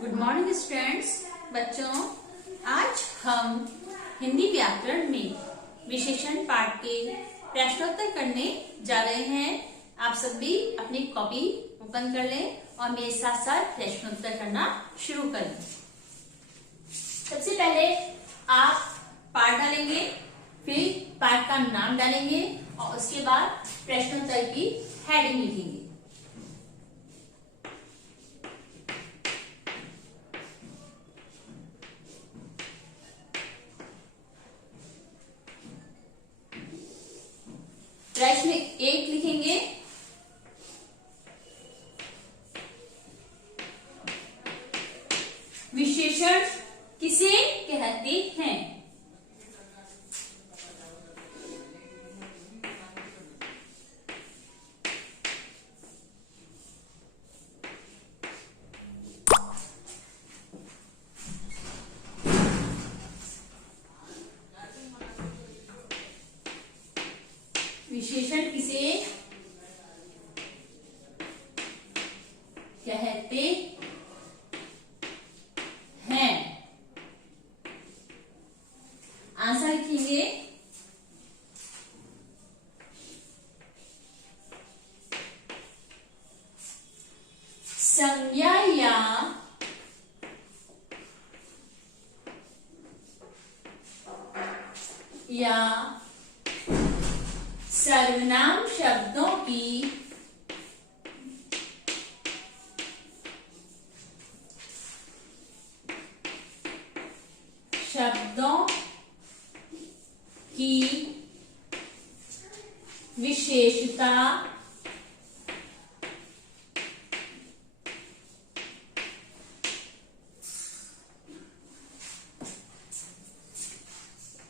Good morning students. बच्चों, आज हम हिंदी व्याकरण में विशेषण पाठ के प्रश्नोत्तर करने जा रहे हैं। आप सभी अपनी कॉपी ओपन कर लें और मेरे साथ साथ प्रश्नोत्तर करना शुरू करें। सबसे पहले आप पाठ डालेंगे, फिर पाठ का नाम डालेंगे और उसके बाद प्रश्नोत्तर की हेडिंग लिखेंगे। प्रश्न 1 लिखेंगे, विशेषण किसे कहते हैं? विशेषण किसे कहते हैं? आंसर लिखेंगे, संज्ञा या सर्वनाम शब्दों की विशेषता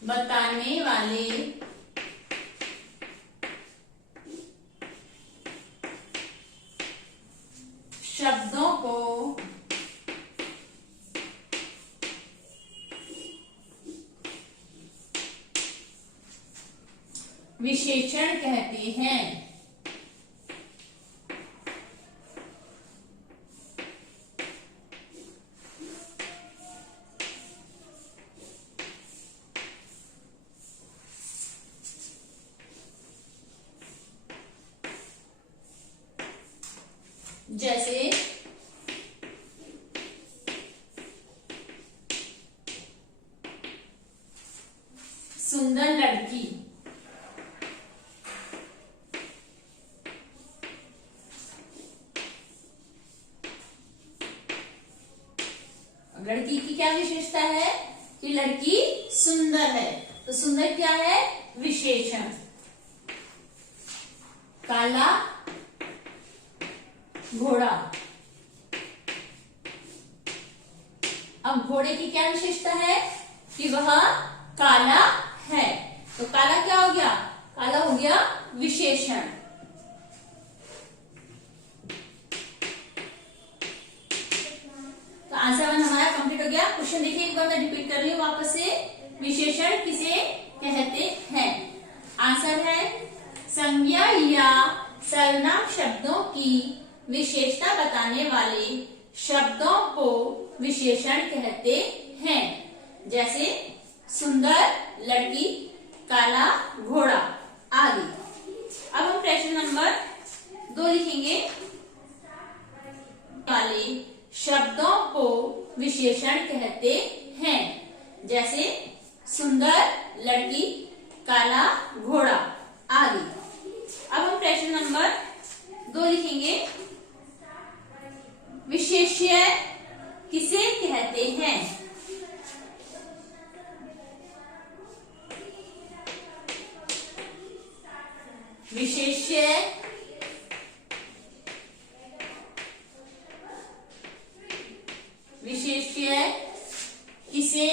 बताने वाले शब्दों को विशेषण कहते हैं। जैसे सुंदर लड़की, लड़की की क्या विशेषता है कि लड़की सुंदर है, तो सुंदर क्या है? विशेषण। काला घोड़ा, अब घोड़े की क्या विशेषता है कि वह काला है, तो काला क्या हो गया? काला हो गया विशेषण। तो आंसर 1 हमारा कंप्लीट हो गया। क्वेश्चन देखिए, एक बार मैं रिपीट कर रही हूँ वापस से। विशेषण किसे कहते हैं? आंसर है, संज्ञा या सर्वनाम शब्दों की विशेषता बताने वाले शब्दों को विशेषण कहते हैं। जैसे सुंदर लड़की, काला घोड़ा आदि। अब हम प्रश्न नंबर 2 लिखेंगे, वाले शब्दों को विशेषण कहते हैं। जैसे सुंदर लड़की, काला घोड़ा आदि। अब हम प्रश्न नंबर 2 लिखेंगे, विशेष्य किसे कहते हैं? विशेष्य किसे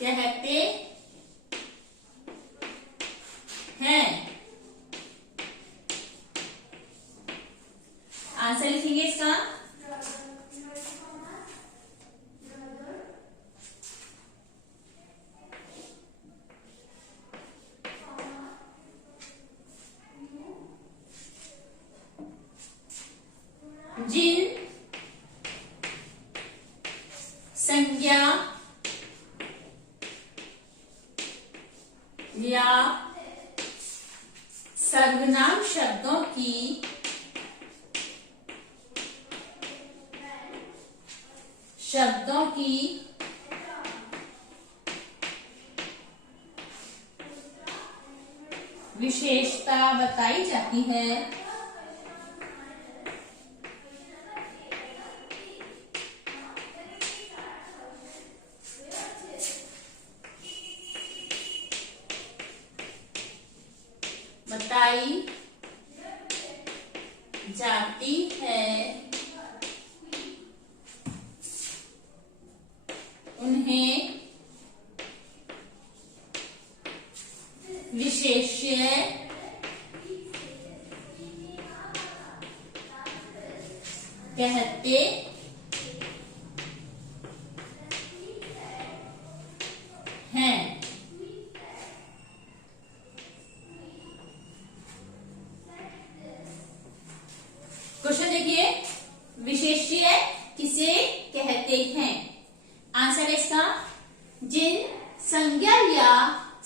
कहते हैं? आंसर लिखेंगे इसका, सर्वनाम शब्दों की विशेषता बताई जाती है। बताई जाती है। उन्हें विशेष्य कहते हैं। क्वेश्चन देखिए, विशेष्य किसे कहते हैं? आंसर है इसका, जिन संज्ञा या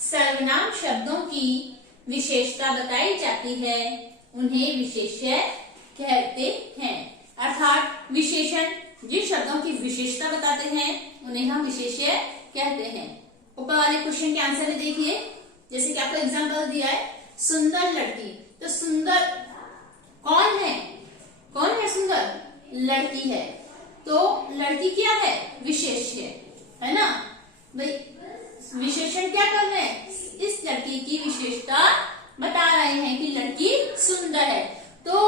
सर्वनाम शब्दों की विशेषता बताई जाती है उन्हें विशेष्य कहते हैं। अर्थात विशेषण जिन शब्दों की विशेषता बताते हैं उन्हें हम विशेष्य कहते हैं। ऊपर वाले क्वेश्चन के आंसर है देखिए, जैसे कि आपको एग्जांपल दिया है, सुंदर लड़की। तो सुंदर कौन है? कौन है सुंदर? लड़की है। तो लड़की क्या है? विशेष्य है ना भाई। विशेषण क्या कर रहे हैं? इस लड़की की विशेषता बता रहे हैं कि लड़की सुंदर है। तो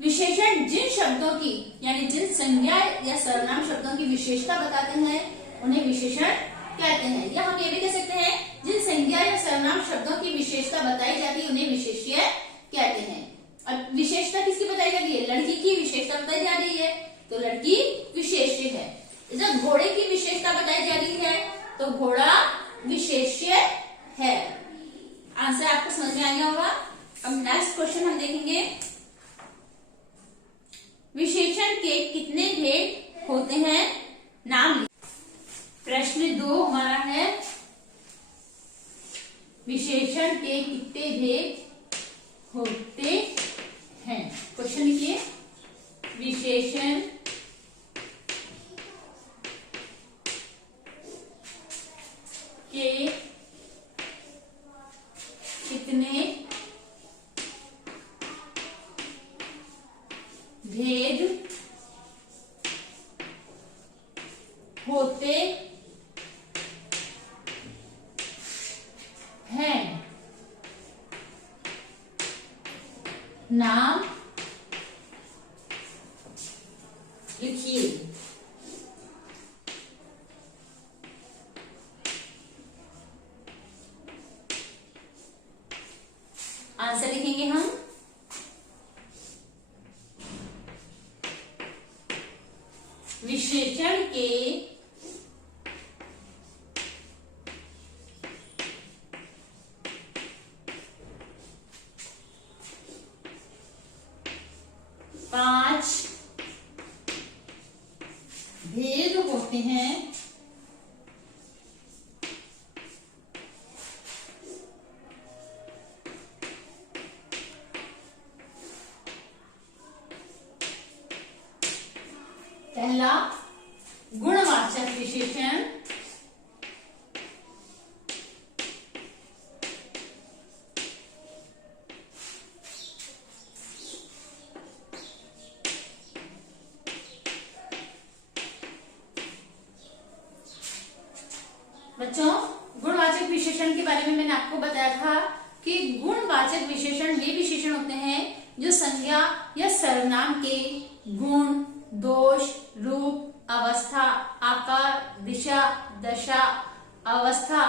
विशेषण जिन शब्दों की, यानी जिन संज्ञा या सर्वनाम शब्दों की विशेषता बताते हैं उन्हें विशेषण कहते हैं। या हम ये भी कह सकते हैं, जिन संज्ञा या सर्वनाम शब्दों की विशेषता बताई जाती है उन्हें विशेष्य कहते हैं। और विशेषता किसकी बताई जा रही है? लड़की की विशेषता बताई जा रही है, तो लड़की विशेष्य है। जब घोड़े की विशेषता बताई जा रही है तो घोड़ा विशेष्य है। आंसर आपको समझ में आ गया होगा। अब नेक्स्ट क्वेश्चन हम देखेंगे, विशेषण के कितने भेद होते हैं? नाम। प्रश्न 2 हमारा है, विशेषण के कितने भेद होते हैं? क्वेश्चन लिखिए, विशेषण के कितने भेद होते हैं? नाम लिखिए। आंसर लिखेंगे हम, विशेषण के पांच भेद होते हैं। पहला, गुणवाचक विशेषण। बच्चों, गुणवाचक विशेषण के बारे में मैंने आपको बताया था कि गुणवाचक विशेषण वे विशेषण होते हैं जो संज्ञा या सर्वनाम के गुण, दोष, रूप, अवस्था, आकार, दिशा, दशा, अवस्था,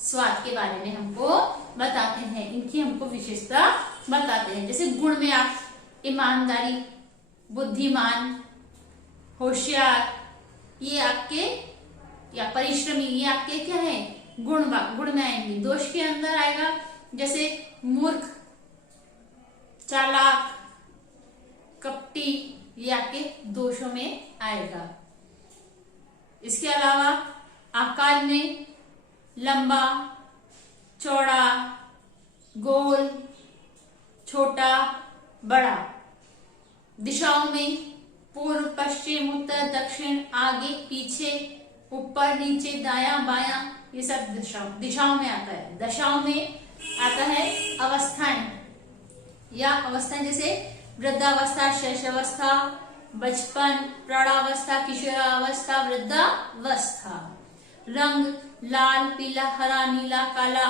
स्वाद के बारे में हमको बताते हैं। इनकी हमको विशेषता बताते हैं। जैसे गुण में आप ईमानदारी, बुद्धिमान, होशियार, ये आपके, या परिश्रमी, ये आपके क्या है? गुण में आएंगे। दोष के अंदर आएगा जैसे मूर्ख, चालाक, कपटी, ये आपके दोषों में आएगा। इसके अलावा आकार में लंबा, चौड़ा, गोल, बड़ा। दिशाओं में पूर्व, पश्चिम, उत्तर, दक्षिण, आगे, पीछे, ऊपर, नीचे, दायां, बायां, ये सब दिशाओं में आता है। दशाओं में आता है अवस्थाएं या अवस्थाएं, जैसे वृद्धावस्था, शैशवावस्था, बचपन, प्रौढ़ावस्था, किशोरावस्था, वृद्धावस्था। रंग लाल, पीला, हरा, नीला, काला,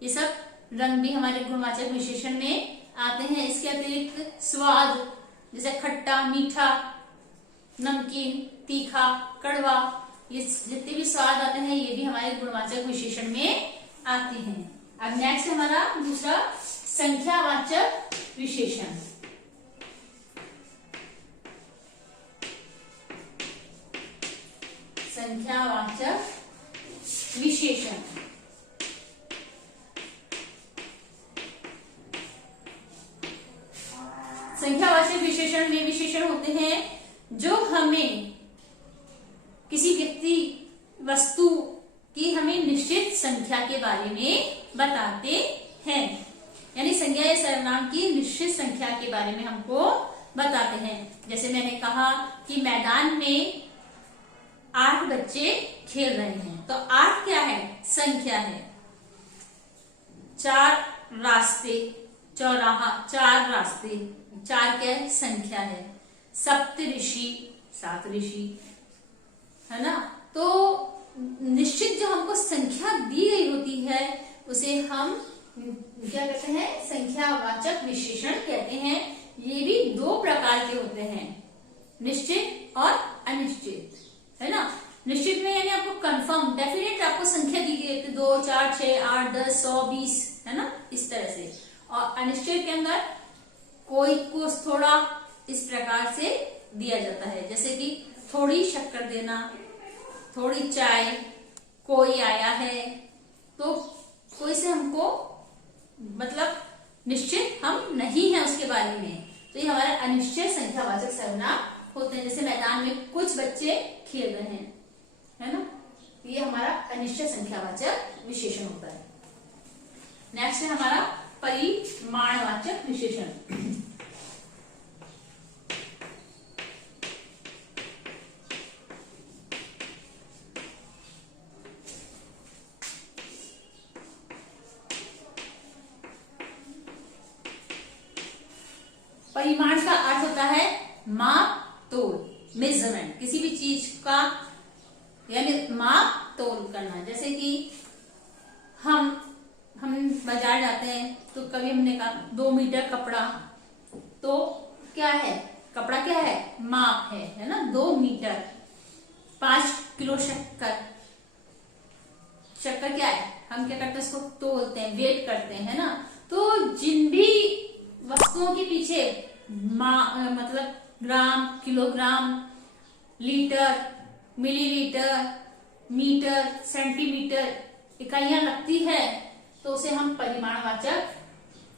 ये सब रंग भी हमारे गुणवाचक विशेषण में आते हैं। इसके अतिरिक्त स्वाद, जैसे खट्टा, मीठा, नमकीन, तीखा, कड़वा, ये जितने भी स्वाद आते हैं ये भी हमारे गुणवाचक विशेषण में आते हैं। अब नेक्स्ट हमारा दूसरा संख्यावाचक विशेषण। संख्यावाचक विशेषण संख्यावाचक विशेषण वे विशेषण होते हैं जो हमें किसी व्यक्ति, वस्तु की हमें निश्चित संख्या के बारे में बताते हैं। यानी संज्ञा या सर्वनाम की निश्चित संख्या के बारे में हमको बताते हैं। जैसे मैंने कहा कि मैदान में 8 बच्चे खेल रहे हैं, तो 8 क्या है? संख्या है। 4 रास्ते, चौराहा, 4 रास्ते, 4 क्या है? संख्या है। सप्तऋषि, 7 ऋषि, है ना। तो निश्चित जो हमको संख्या दी गई होती है उसे हम क्या कहते हैं? संख्यावाचक विशेषण कहते हैं। ये भी 2 प्रकार के होते हैं, निश्चित और अनिश्चित, है ना। निश्चित में यानी आपको कंफर्म, डेफिनेट आपको संख्या दी गई है 2, 4, 6, 8, 10, 100, 20, है ना, इस तरह से। और अनिश्चित के अंदर कोई कुछ थोड़ा इस प्रकार से दिया जाता है, जैसे कि थोड़ी शक्कर देना, थोड़ी चाय, कोई आया है, तो कोई से हमको मतलब निश्चित हम नहीं है उसके बारे में, तो ये हमारा अनिश्चित संख्यावाचक सर्वनाम होते हैं। जैसे मैदान में कुछ बच्चे खेल रहे हैं, है ना, ये हमारा अनिश्चित संख्यावाचक विशेषण होता है। नेक्स्ट है हमारा परिमाणवाचक विशेषण। परिमाण का अर्थ होता है माप तोल, मेजरमेंट, किसी भी चीज का यानी माप तोल करना। जैसे कि हम बाजार जाते हैं तो कभी हमने कहा 2 मीटर कपड़ा, तो क्या है? कपड़ा क्या है? माप है ना, 2 मीटर। 5 किलो शक्कर, शक्कर क्या है? हम क्या करते हैं? इसको तोलते हैं, वेट करते हैं, है ना। तो जिन भी वस्तुओं के पीछे मतलब gram, kilogram, litre, millilitre, metre, centimetre इकाइयां लगती है, तो उसे हम परिमाणवाचक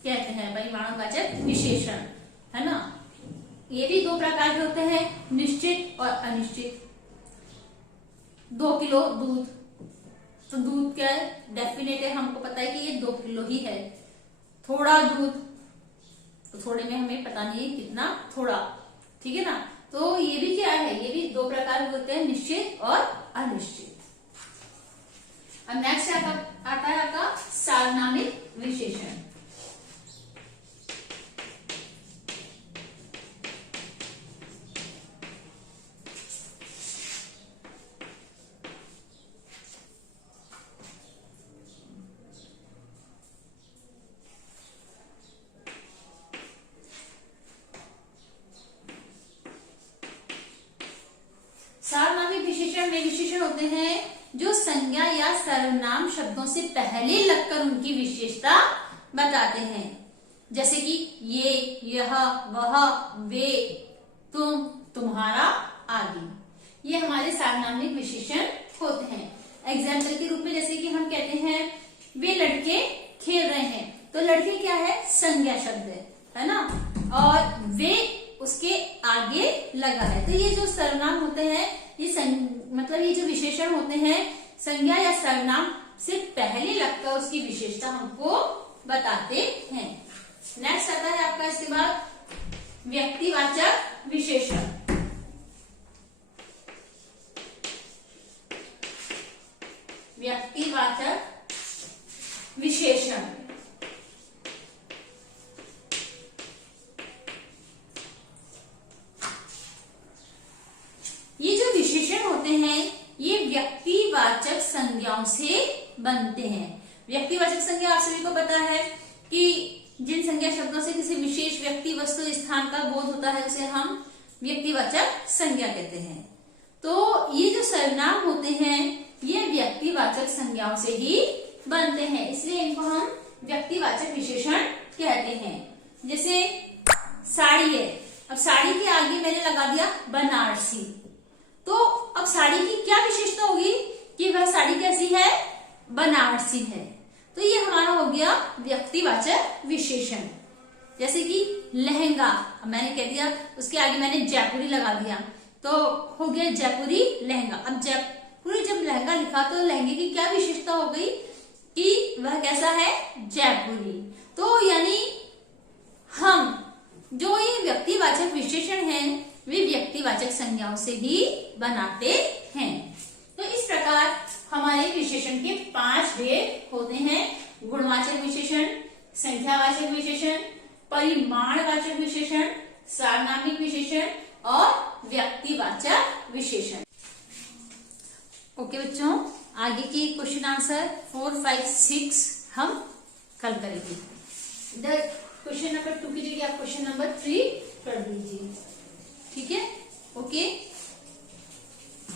कहते हैं, परिमाणवाचक विशेषण, है ना। ये भी 2 प्रकार के होते हैं, निश्चित और अनिश्चित। 2 किलो दूध, तो दूध क्या है? डेफिनेट है, हमको पता है कि ये 2 किलो ही है। थोड़ा दूध, तो थोड़े में हमें पता नहीं है कितना थोड़ा, ठीक है ना। तो ये भी क्या है? ये भी 2 प्रकार के होते हैं, निश्चित और अनिश्चित। अब नेक्स्ट आता है आपका सार्वनामिक विशेषण। सार्वनामिक विशेषण वे विशेषण होते हैं जो संज्ञा या सर्वनाम शब्दों से पहले लगकर उनकी विशेषता बताते हैं। जैसे कि ये, यह, वह, वे, तुम, तुम्हारा आदि, ये हमारे सार्वनामिक विशेषण होते हैं। एग्जाम्पल के रूप में जैसे कि हम कहते हैं वे लड़के खेल रहे हैं, तो लड़के क्या है? संज्ञा शब्द है ना, और वे उसके आगे लगा है। तो ये जो सर्वनाम होते हैं, ये मतलब ये जो विशेषण होते हैं संज्ञा या सर्वनाम से पहले लगकर उसकी विशेषता हमको बताते हैं। नेक्स्ट आता है आपका इसके बाद व्यक्तिवाचक विशेषण। व्यक्तिवाचक विशेषण ये जो विशेषण होते हैं ये व्यक्तिवाचक संज्ञाओं से बनते हैं। व्यक्तिवाचक संज्ञा आप सभी को पता है कि जिन संज्ञा शब्दों से किसी विशेष व्यक्ति, वस्तु, स्थान का बोध होता है उसे हम व्यक्तिवाचक संज्ञा कहते हैं। तो ये जो सर्वनाम होते हैं ये व्यक्तिवाचक संज्ञाओं से ही बनते हैं, इसलिए इनको हम व्यक्तिवाचक विशेषण कहते हैं। जैसे साड़ी है, अब साड़ी के आगे मैंने लगा दिया बनारसी, तो अब साड़ी की क्या विशेषता होगी कि वह साड़ी कैसी है, बनारसी है। तो ये हमारा हो गया व्यक्तिवाचक विशेषण। जैसे कि लहंगा, अब मैंने कह दिया उसके आगे मैंने जयपुरी लगा दिया तो हो गया जयपुरी लहंगा। अब जयपुरी जब लहंगा लिखा तो लहंगे की क्या विशेषता हो गई कि वह कैसा है, जयपुरी। तो यानी हम जो ये व्यक्तिवाचक विशेषण हैं वे व्यक्तिवाचक संज्ञाओं से ही बनाते हैं। तो इस प्रकार हमारे विशेषण के 5 भेद होते हैं। गुणवाचक विशेषण, संख्यावाचक विशेषण, परिमाणवाचक विशेषण, सार्वनामिक विशेषण और व्यक्तिवाचक विशेषण। ओके बच्चों, आगे की क्वेश्चन आंसर 4, 5, 6 हम कल करेंगे। इधर क्वेश्चन नंबर 2 की जगह आप क्वेश्चन नंबर 3 कर दीजिए, ठीक है। ओके।